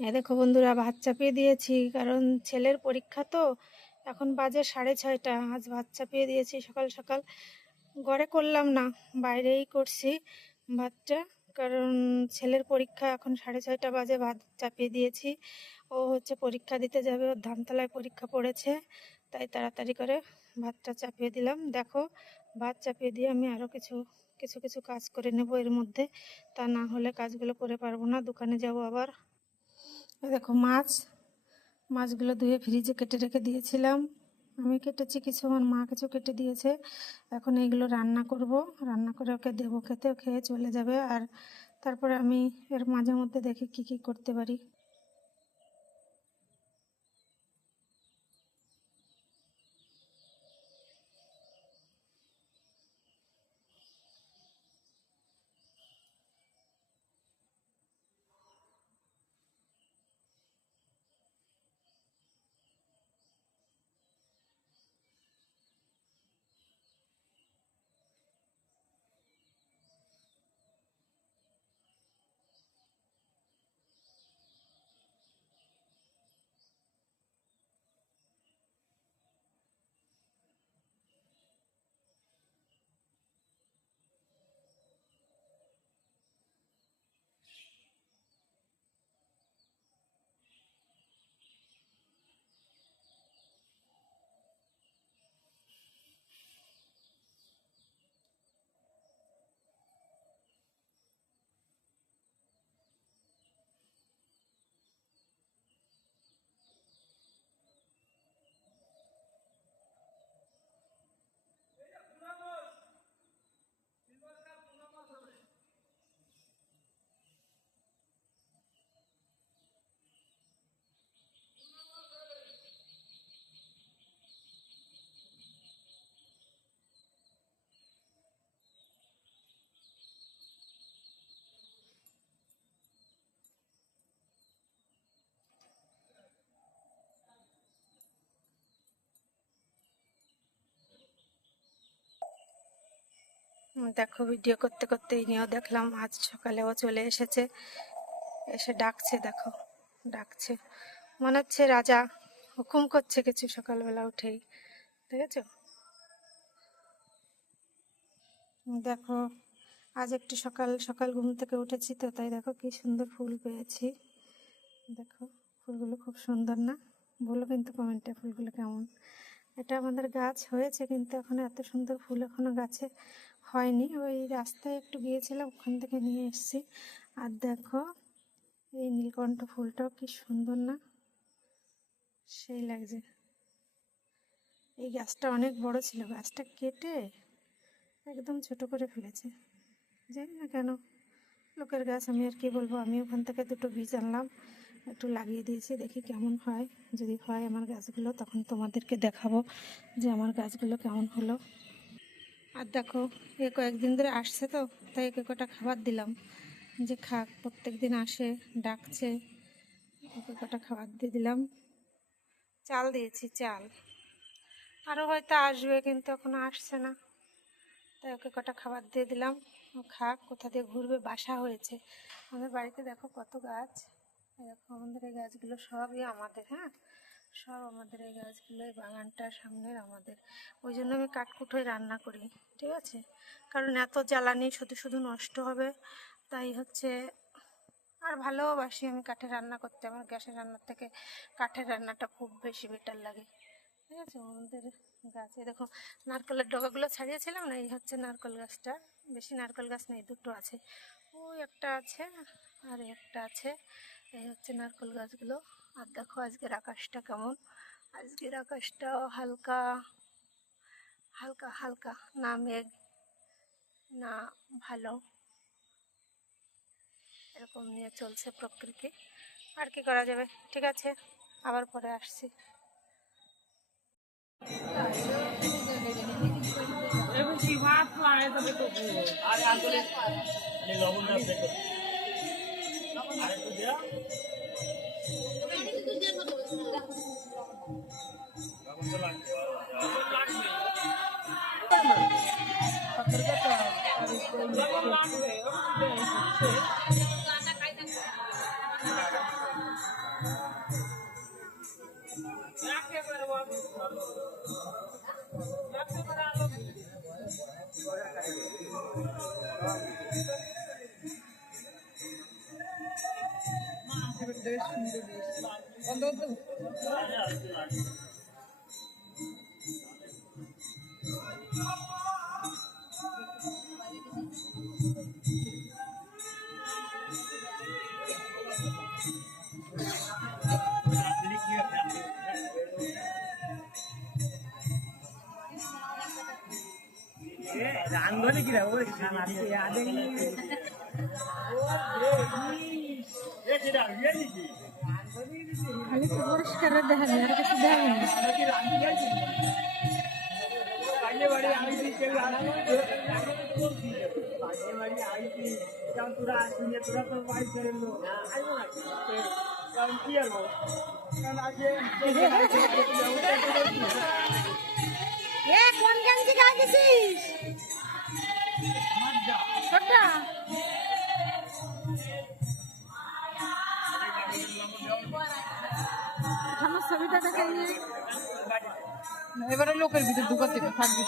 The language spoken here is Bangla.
দেখো বন্ধুরা, ভাত চাপিয়ে দিয়েছি কারণ ছেলের পরীক্ষা তো। এখন বাজে 6:30। আজ ভাত চাপিয়ে দিয়েছি সকাল সকাল। ঘরে করলাম না, বাইরেই করছি ভাতটা। কারণ ছেলের পরীক্ষা এখন 6:30 বাজে, ভাত চাপিয়ে দিয়েছি। ও হচ্ছে পরীক্ষা দিতে যাবে, ওর ধানতলায় পরীক্ষা পড়েছে, তাই তাড়াতাড়ি করে ভাতটা চাপিয়ে দিলাম। দেখো, ভাত চাপিয়ে দিয়ে আমি আরও কিছু কিছু কিছু কাজ করে নেব এর মধ্যে, তা না হলে কাজগুলো করে পারবো না, দোকানে যাব আবার। দেখো মাছগুলো ধুয়ে ফ্রিজে কেটে রেখে দিয়েছিলাম। আমি কেটেছি কিছু, আমার মা কিছু কেটে দিয়েছে। এখন এইগুলো রান্না করব, রান্না করে ওকে দেবো খেতে, ও খেয়ে চলে যাবে। আর তারপরে আমি এর মাঝে মধ্যে দেখি কি কি করতে পারি। দেখো, ভিডিও করতে করতে নিয়েও দেখলাম আজ সকালেও চলে এসেছে, এসে ডাকছে। দেখো, ডাকছে, মনে হচ্ছে রাজা হুকুম করছে কিছু সকালবেলা উঠেই। দেখেছো? দেখো, আজ একটু সকাল সকাল ঘুম থেকে উঠেছি তো, তাই দেখো কি সুন্দর ফুল পেয়েছি। দেখো, ফুলগুলো খুব সুন্দর না? বলো কিন্তু কমেন্টে ফুলগুলো কেমন। এটা আমাদের গাছ হয়েছে, কিন্তু এখন এত সুন্দর ফুল এখনো গাছে হয়নি। ওই রাস্তায় একটু গিয়েছিলাম, ওখান থেকে নিয়ে এসেছি। আর দেখো, এই নীলকণ্ঠ ফুলটাও কি সুন্দর না? সেই লাগছে। এই গাছটা অনেক বড় ছিল, গাছটা কেটে একদম ছোট করে ফেলেছে, জানি না কেন। লোকের গাছ, আমি আর কি বলবো। আমি ওখান থেকে দুটো বীজ আনলাম, একটু লাগিয়ে দিয়েছি, দেখি কেমন হয়। যদি হয় আমার গাছগুলো, তখন তোমাদেরকে দেখাবো যে আমার গাছগুলো কেমন হলো। আর দেখো, এ কয়েকদিন ধরে আসছে তো, তাই একে কটা খাবার দিলাম, যে খাক। প্রত্যেক দিন আসে, ডাকছে, ওকে কটা খাবার দিয়ে দিলাম। চাল দিয়েছি, চাল। আরও হয়তো আসবে, কিন্তু এখনো আসছে না, তাই ওকে কটা খাবার দিয়ে দিলাম। ও খাক, কোথা দিয়ে ঘুরবে, বাসা হয়েছে আমাদের বাড়িতে। দেখো কত গাছ, দেখো আমাদের এই গাছগুলো সবই আমাদের। হ্যাঁ, সব আমাদের এই গাছগুলো, এই বাগানটা সামনের আমাদের। ওই জন্য আমি কাঠকুটোয় রান্না করি, ঠিক আছে? কারণ এত জ্বালানি শুধু শুধু নষ্ট হবে, তাই হচ্ছে। আর ভালোবাসি আমি কাঠে রান্না করতে, আমার গ্যাসের রান্নার থেকে কাঠের রান্নাটা খুব বেশি বেটার লাগে। ঠিক আছে? আমাদের গাছে দেখো, নারকেলের ডগাগুলো ছাড়িয়েছিলাম না, এই হচ্ছে নারকেল গাছটা। বেশি নারকেল গাছ নেই, দুটো আছে, ওই একটা আছে আর একটা আছে। এই হচ্ছে নারকেল গাছগুলো। আর দেখো আজকের আকাশটা কেমন। আজকের আকাশটাও হালকা হালকা হালকা, না মেঘ না ভালো, এরকম নিয়ে চলছে প্রকৃতি। আর কি করা যাবে। ঠিক আছে, আবার পরে আসছি। খালি তো পরিষ্কার দেখা যায়, আর কিছু দেখা যায় কোন গান থেকে আগেছিস আমার ছবিটা দেখাই এবারে লোকের ভিতর ঢুকাতে থাকবি